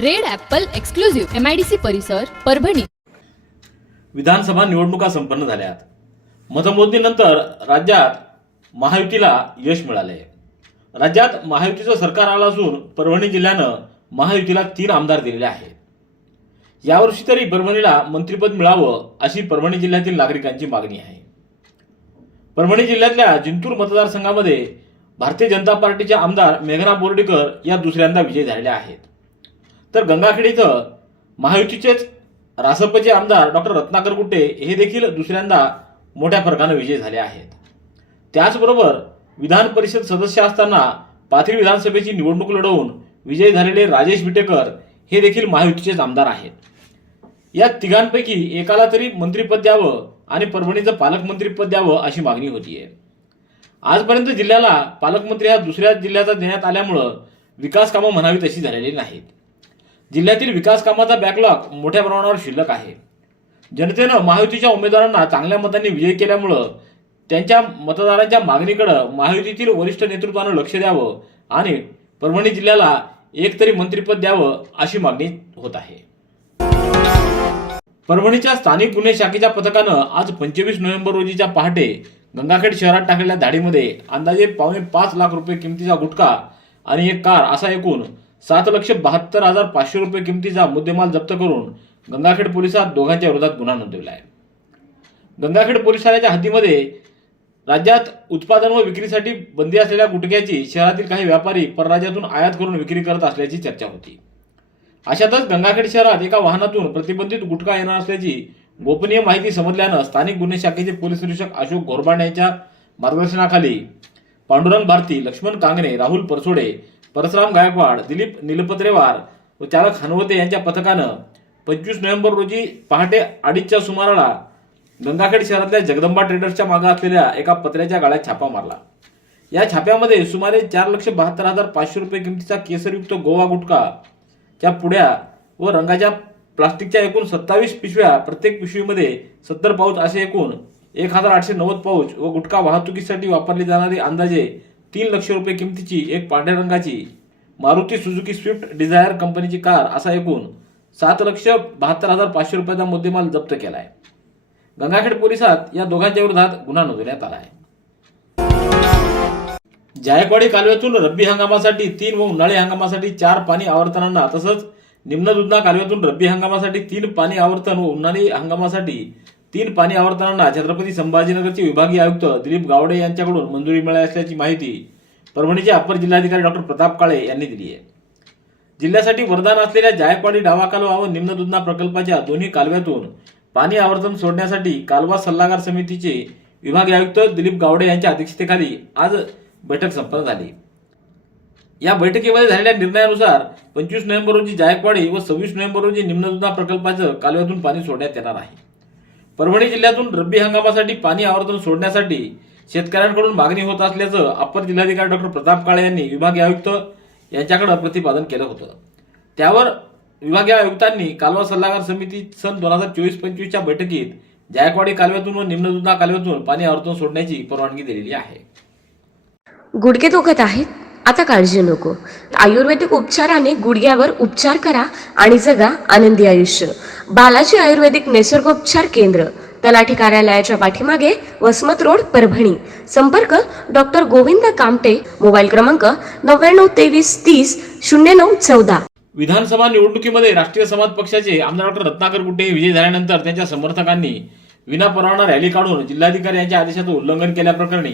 Red apple exclusive MIDC परिसर परभणी. विधानसभा निवडणुका संपन्न झाल्यात. मतमोजणीनंतर राज्यात महायुतीला यश मिळाले. राज्यात महायुतीचं सरकार आलं असून परभणी जिल्ह्यानं महायुतीला तीन आमदार दिलेले आहेत. यावर्षी तरी परभणीला मंत्रिपद मिळावं अशी परभणी जिल्ह्यातील नागरिकांची मागणी आहे. परभणी जिल्ह्यातल्या जिंतूर मतदारसंघामध्ये भारतीय जनता पार्टीचे आमदार मेघना बोर्डीकर या दुसऱ्यांदा विजयी झालेल्या आहेत. तर गंगाखेड इथं महायुतीचेच रासपचे आमदार डॉक्टर रत्नाकर गुट्टे हे देखील दुसऱ्यांदा मोठ्या फरकानं विजयी झाले आहेत. त्याचबरोबर विधान परिषद सदस्य असताना पाथरी विधानसभेची निवडणूक लढवून विजयी झालेले राजेश विटेकर हे देखील महायुतीचेच आमदार आहेत. या तिघांपैकी एकाला तरी मंत्रिपद द्यावं आणि परभणीचं पालकमंत्रीपद द्यावं अशी मागणी होतीये. आजपर्यंत जिल्ह्याला पालकमंत्री हा दुसऱ्या जिल्ह्याचा देण्यात आल्यामुळं विकास कामं म्हणावी तशी झालेली नाहीत. जिल्ह्यातील विकास कामाचा बॅकलॉग मोठ्या प्रमाणावर शिल्लक आहे. जनतेनं महायुतीच्या उमेदवारांना चांगल्या मतांनी विजय केल्यामुळं त्यांच्या मतदारांच्या मागणीकडं महायुतीतील वरिष्ठ नेतृत्वानं लक्ष द्यावं आणि परभणी जिल्ह्याला एक तरी मंत्रिपद द्यावं अशी मागणी होत आहे. परभणीच्या स्थानिक गुन्हे शाखेच्या पथकानं आज पंचवीस नोव्हेंबर रोजीच्या पहाटे गंगाखेड शहरात टाकलेल्या धाडीमध्ये अंदाजे पावणे पाच लाख रुपये किमतीचा गुटखा आणि एक कार असा एकूण सात लक्ष बहात्तर हजार पाचशे रुपये किमतीचा मुद्देमाल जप्त करून गंगाखेड पोलिसात दोघांच्या विरोधात गुन्हा नोंदवला आहे. गंगाखेड पोलीस ठाण्याच्या हद्दीमध्ये राज्यात उत्पादन व विक्रीसाठी बंदी असलेल्या गुटख्याची शहरातील काही व्यापारी परराज्यातून आयात करून विक्री करत असल्याची चर्चा होती. अशातच गंगाखेड शहरात एका वाहनातून प्रतिबंधित गुटखा येणार असल्याची गोपनीय माहिती समजल्यानं स्थानिक गुन्हे शाखेचे पोलीस निरीक्षक अशोक घोरबांड यांच्या मार्गदर्शनाखाली पांडुरंग भारती लक्ष्मण कांगणे राहुल परसोडे परशुराम गायकवाड दिलीप निलपत्रेवार व चालक हनवते यांच्या पथकानं पंचवीस नोव्हेंबर रोजी पहाटे अडीचच्या सुमाराला गंगाखेड शहरातल्या जगदंबा ट्रेडर्सच्या मागे असलेल्या एका पत्र्याच्या गाळ्यात छापा मारला. या छाप्यामध्ये सुमारे चार लक्ष बहात्तर हजार पाचशे रुपये किमतीचा केसरयुक्त गोवा गुटखा च्या पुड्या व रंगाच्या प्लास्टिकच्या एकूण सत्तावीस पिशव्या प्रत्येक पिशवीमध्ये सत्तर पाऊच असे एकूण एक हजार आठशे नव्वद पाऊच व गुटखा वाहतुकीसाठी वापरली जाणारी अंदाजे तीन लक्ष रुपये किमतीची एक पांढऱ्या रंगाची मारुती सुझुकी स्विफ्ट डिझायर कंपनीची कार असा एकूण सात लक्ष बहात्तर हजार पाचशे रुपयाचा मुद्देमाल जप्त केला आहे गंगाखेड पोलिसात या दोघांच्या विरोधात गुन्हा नोंदवण्यात आला आहे जायकवाडी कालव्यातून रब्बी हंगामासाठी तीन व उन्हाळी हंगामासाठी चार पाणी आवर्तनांना तसंच निम्न दुधना कालव्यातून रब्बी हंगामासाठी तीन पाणी आवर्तन व उन्हाळी हंगामासाठी तीन पाणी आवर्तनांना छत्रपती संभाजीनगरचे विभागीय आयुक्त दिलीप गावडे यांच्याकडून मंजुरी मिळाली असल्याची माहिती परभणीचे अपर जिल्हाधिकारी डॉक्टर प्रताप काळे यांनी दिली आहे. जिल्ह्यासाठी वरदान असलेल्या जायकवाडी डावा कालवा व निम्न दुधना प्रकल्पाच्या दोन्ही कालव्यातून पाणी आवर्तन सोडण्यासाठी कालवा सल्लागार समितीचे विभागीय आयुक्त दिलीप गावडे यांच्या अध्यक्षतेखाली आज बैठक संपन्न झाली. या बैठकीमध्ये झालेल्या निर्णयानुसार पंचवीस नोव्हेंबर रोजी जायकवाडी व सव्वीस नोव्हेंबर रोजी निम्न दुधना प्रकल्पाचं कालव्यातून पाणी सोडण्यात येणार आहे. परभणी जिल्ह्यातून रब्बी हंगामासाठी पाणी आवर्तन सोडण्यासाठी शेतकऱ्यांकडून मागणी होत असल्याचं अप्पर जिल्हाधिकारी डॉक्टर प्रताप काळे यांनी विभागीय आयुक्त यांच्याकडे प्रतिपादन केलं होतं. त्यावर विभागीय आयुक्तांनी कालवा सल्लागार समिती सन दोन हजार चोवीस पंचवीसच्या बैठकीत जायकवाडी कालव्यातून व निम्न दुधना कालव्यातून पाणी आवर्तन सोडण्याची परवानगी दिलेली आहे. गुडघे दुखत आहेत? आता काळजी नको. आयुर्वेदिक उपचाराने गुडघ्यावर उपचार करा आणि जगा आनंदी आयुष्य. बालाजी आयुर्वेदिक निसर्गोपचार केंद्र तलाठी कार्यालयाच्या पाठीमागे वसमत रोड परभणी. संपर्क डॉक्टर गोविंद कामटे मोबाईल क्रमांक नव्याण्णव तेवीस तीस शून्य नऊ चौदा. विधानसभा निवडणुकीमध्ये राष्ट्रीय समाज पक्षाचे आमदार डॉक्टर रत्नाकर गुड्डे हे झाल्यानंतर त्यांच्या समर्थकांनी विनापरवाना रॅली काढून जिल्हाधिकारी यांच्या आदेशाचं उल्लंघन केल्याप्रकरणी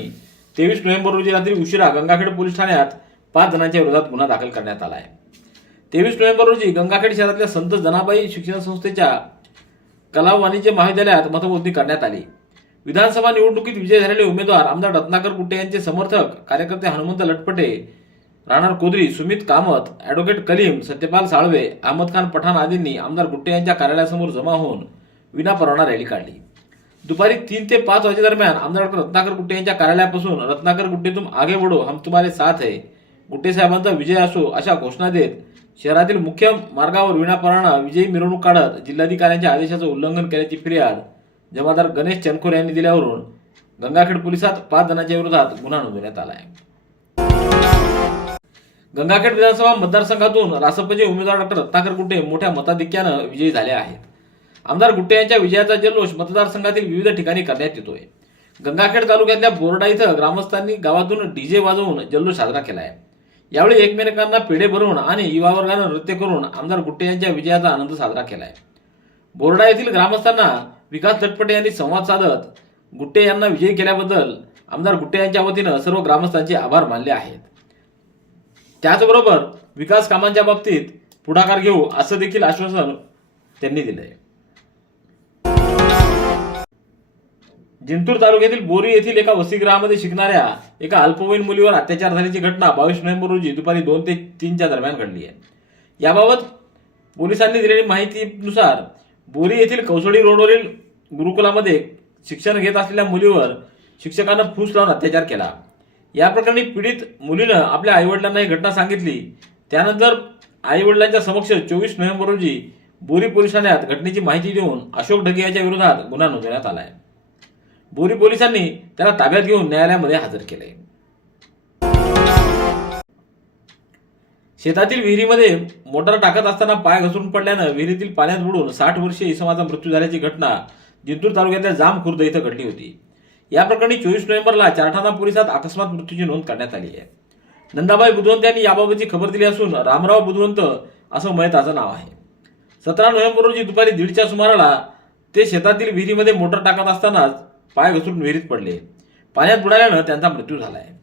तेवीस नोव्हेंबर रोजी रात्री उशिरा गंगाखेड पोलीस ठाण्यात पाच जणांच्या विरोधात गुन्हा दाखल करण्यात आला आहे तेवीस नोव्हेंबर रोजी गंगाखेड शहरातल्या संत जनाबाई शिक्षण संस्थेच्या कला वाणिज्य महाविद्यालयात मतमोजणी करण्यात आली. विधानसभा निवडणुकीत विजय झालेले उमेदवार आमदार रत्नाकर कुट्टे यांचे समर्थक कार्यकर्ते हनुमंत लटपटे राणार कोदरी सुमित कामत ॲडव्होकेट कलीम सत्यपाल साळवे अहमद खान पठाण आदींनी आमदार गुट्टे यांच्या कार्यालयासमोर जमा होऊन विनापरवाना रॅली काढली. दुपारी तीन ते पाच वाजेदरम्यान आमदार डॉक्टर रत्नाकर गुट्टे यांच्या कार्यालयापासून रत्नाकर गुट्टे तुम आगे बडो हम तुम्हारे साथ आहे गुट्टे साहेबांचा विजय असो अशा घोषणा देत शहरातील मुख्य मार्गावर विनापराणा विजयी मिरवणूक काढत जिल्हाधिकाऱ्यांच्या आदेशाचं उल्लंघन केल्याची फिर्याद जमादार गणेश चनखोर यांनी दिल्यावरून गंगाखेड पोलिसात पाच जणांच्या विरोधात गुन्हा नोंदवण्यात आला आहे. गंगाखेड विधानसभा मतदारसंघातून रासपचे उमेदवार डॉक्टर रत्नाकर गुट्टे मोठ्या मताधिक्यानं विजयी झाले आहेत. आमदार गुट्टे यांच्या विजयाचा जल्लोष मतदारसंघातील विविध ठिकाणी करण्यात येतोय. गंगाखेड तालुक्यातल्या बोर्डा इथं ग्रामस्थांनी गावातून डीजे वाजवून जल्लोष साजरा केलाय. यावेळी एकमेकांना पेढे भरून आणि युवा वर्गानं नृत्य करून आमदार गुट्टे यांच्या विजयाचा आनंद साजरा केलाय. बोर्डा येथील ग्रामस्थांना विकास तटपटे यांनी संवाद साधत गुट्टे यांना विजयी केल्याबद्दल आमदार गुट्टे यांच्या वतीनं सर्व ग्रामस्थांचे आभार मानले आहेत. त्याचबरोबर विकास कामांच्या बाबतीत पुढाकार घेऊ असं देखील आश्वासन त्यांनी दिलंय. जिंतूर तालुक्यातील बोरी येथील एका वसतिगृहामध्ये शिकणाऱ्या एका अल्पवयीन मुलीवर अत्याचार झाल्याची घटना बावीस नोव्हेंबर रोजी दुपारी दोन ते तीनच्या दरम्यान घडली आहे. याबाबत पोलिसांनी दिलेली माहितीनुसार बोरी येथील कौसडी रोडवरील गुरुकुलामध्ये शिक्षण घेत असलेल्या मुलीवर शिक्षकानं फूस लावून अत्याचार केला. या प्रकरणी पीडित मुलीनं आपल्या आईवडिलांना ही घटना सांगितली. त्यानंतर आईवडिलांच्या समक्ष चोवीस नोव्हेंबर रोजी बोरी पोलीस ठाण्यात घटनेची माहिती देऊन अशोक ढगे विरोधात गुन्हा नोंदवण्यात आला आहे. बोरी पोलिसांनी त्याला ताब्यात घेऊन न्यायालयामध्ये हजर केले शेतातील विहिरीमध्ये मोटार टाकत असताना पाय घसरून पडल्यानं विहिरीतील पाण्यात बुडून साठ वर्षीय इसमाचा मृत्यू झाल्याची घटना जिंतूर तालुक्यातल्या जाम खुर्द इथं घडली होती. या प्रकरणी चोवीस नोव्हेंबरला चारठाणा पोलिसात अकस्मात मृत्यूची नोंद करण्यात आली आहे. नंदाबाई बुधवंत यांनी याबाबतची खबर दिली असून रामराव बुधवंत असं मयताचं नाव आहे. सतरा नोव्हेंबर रोजी दुपारी दीडच्या सुमाराला ते शेतातील विहिरीमध्ये मोटर टाकत असतानाच पाय घसरून विहिरीत पडले. पाण्यात बुडाल्यानं त्यांचा मृत्यू झाला आहे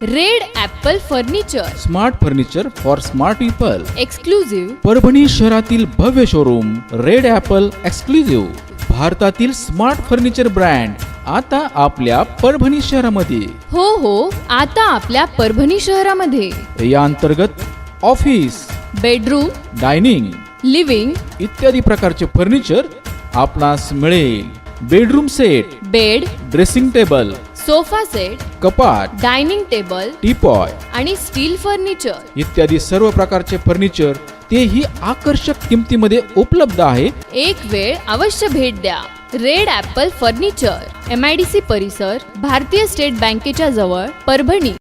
Red Apple furniture. Smart furniture for smart people. Exclusive Parbhani शहरातील भव्य शोरूम रेड ॲपल एक्सक्लुझिव्ह भारतातील स्मार्ट फर्निचर ब्रँड आता आपल्या परभणी शहरामध्ये. हो हो आता आपल्या परभणी शहरामध्ये. या अंतर्गत ऑफिस बेडरूम डायनिंग लिव्हिंग. इत्यादी प्रकारचे फर्निचर आपणास मिळेल. Bedroom set bed dressing table sofa set कपाट डायनिंग टेबल टीपॉय आणि स्टील फर्निचर. इत्यादी सर्व प्रकारचे फर्निचर तेही आकर्षक किमतीमध्ये उपलब्ध आहे. एक वेळ अवश्य भेट द्या. Red apple furniture M I D C परिसर भारतीय स्टेट बँकेच्या जवळ परभणी.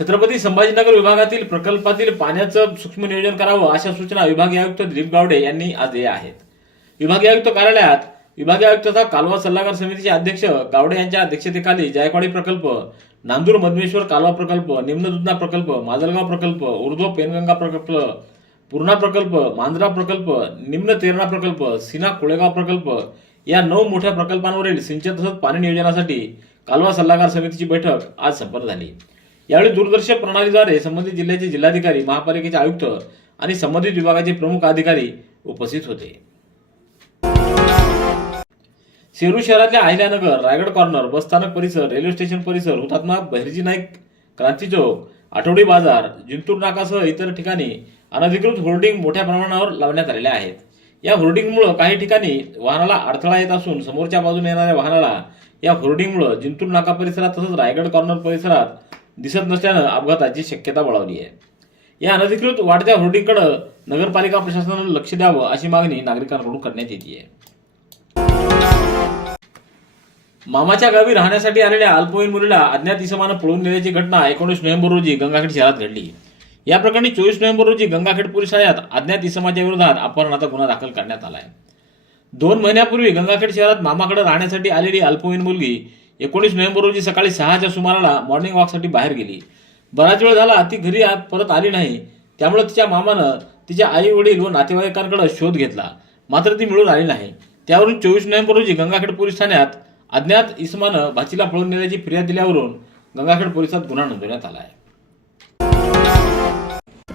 छत्रपती संभाजीनगर विभागातील प्रकल्पातील पाण्याचं सूक्ष्म नियोजन करावं अशा सूचना विभागीय आयुक्त दिलीप गावडे यांनी आज दिल्या आहेत. विभागीय आयुक्त कार्यालयात विभागीय आयुक्त तथा कालवा सल्लागार समितीचे अध्यक्ष गावडे यांच्या अध्यक्षतेखाली जायकवाडी प्रकल्प नांदूर मधमेश्वर कालवा प्रकल्प निम्न दुधना प्रकल्प माजलगाव प्रकल्प उर्ध्व पेनगंगा प्रकल्प पूर्णा प्रकल्प मांजरा प्रकल्प निम्न तेरणा प्रकल्प सिना कोळेगाव प्रकल्प या नऊ मोठ्या प्रकल्पांवरील सिंचन तसंच पाणी नियोजनासाठी कालवा सल्लागार समितीची बैठक आज संपन्न झाली. यावेळी दूरदर्शन प्रणालीद्वारे संबंधित जिल्ह्याचे जिल्हाधिकारी महापालिकेचे आयुक्त आणि संबंधित विभागाचे प्रमुख अधिकारी उपस्थित होते. सेरू शहरातल्या अहिल्यानगर रायगड कॉर्नर बसस्थानक परिसर रेल्वे स्टेशन परिसर हुतात्मा बहिर्जी नाईक क्रांती चौक आठवडी बाजार जिंतूर नाकासह इतर ठिकाणी अनधिकृत होर्डिंग मोठ्या प्रमाणावर लावण्यात आलेल्या आहेत. या होर्डिंगमुळे काही ठिकाणी वाहनाला अडथळा येत असून समोरच्या बाजूने येणाऱ्या वाहनाला या होर्डिंगमुळे जिंतूर नाका परिसरात तसंच रायगड कॉर्नर परिसरात दिसत नसल्यानं अपघाताची शक्यता बळावली आहे. या अनधिकृत वाढत्या होर्डिंगकडे नगरपालिका प्रशासनानं लक्ष द्यावं अशी मागणी नागरिकांकडून करण्यात येते मामाच्या गावी राहण्यासाठी आलेल्या अल्पवयीन मुलीला अज्ञात इसमानं पळून नेल्याची घटना एकोणीस नोव्हेंबर रोजी गंगाखेड शहरात घडली. या प्रकरणी चोवीस नोव्हेंबर रोजी गंगाखेड पोलीस ठाण्यात अज्ञात इसमाच्या विरोधात अपहरणाचा गुन्हा दाखल करण्यात आला आहे दोन महिन्यापूर्वी गंगाखेड शहरात मामाकडे राहण्यासाठी आलेली अल्पवयीन मुलगी एकोणीस नोव्हेंबर रोजी सकाळी सहाच्या सुमाराला मॉर्निंग वॉकसाठी बाहेर गेली. बराच वेळ झाला ती घरी परत आली नाही. त्यामुळे तिच्या मामानं तिच्या आई वडील व नातेवाईकांकडे शोध घेतला. मात्र ती मिळून आली नाही. त्यावरून चोवीस नोव्हेंबर रोजी गंगाखेड पोलीस ठाण्यात अज्ञात इसमानं भाचीला पळून नेल्याची फिर्याद दिल्यावरून गंगाखेड पोलिसात गुन्हा नोंदवण्यात आला आहे.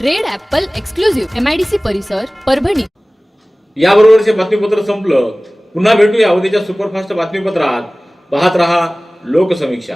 Red apple exclusive M I D C परिसर परभणी. याबरोबरचे बातमीपत्र संपलं. पुन्हा भेटूया उद्याच्या सुपरफास्ट बातमीपत्रात. पाहत रहा लोकसमीक्षा.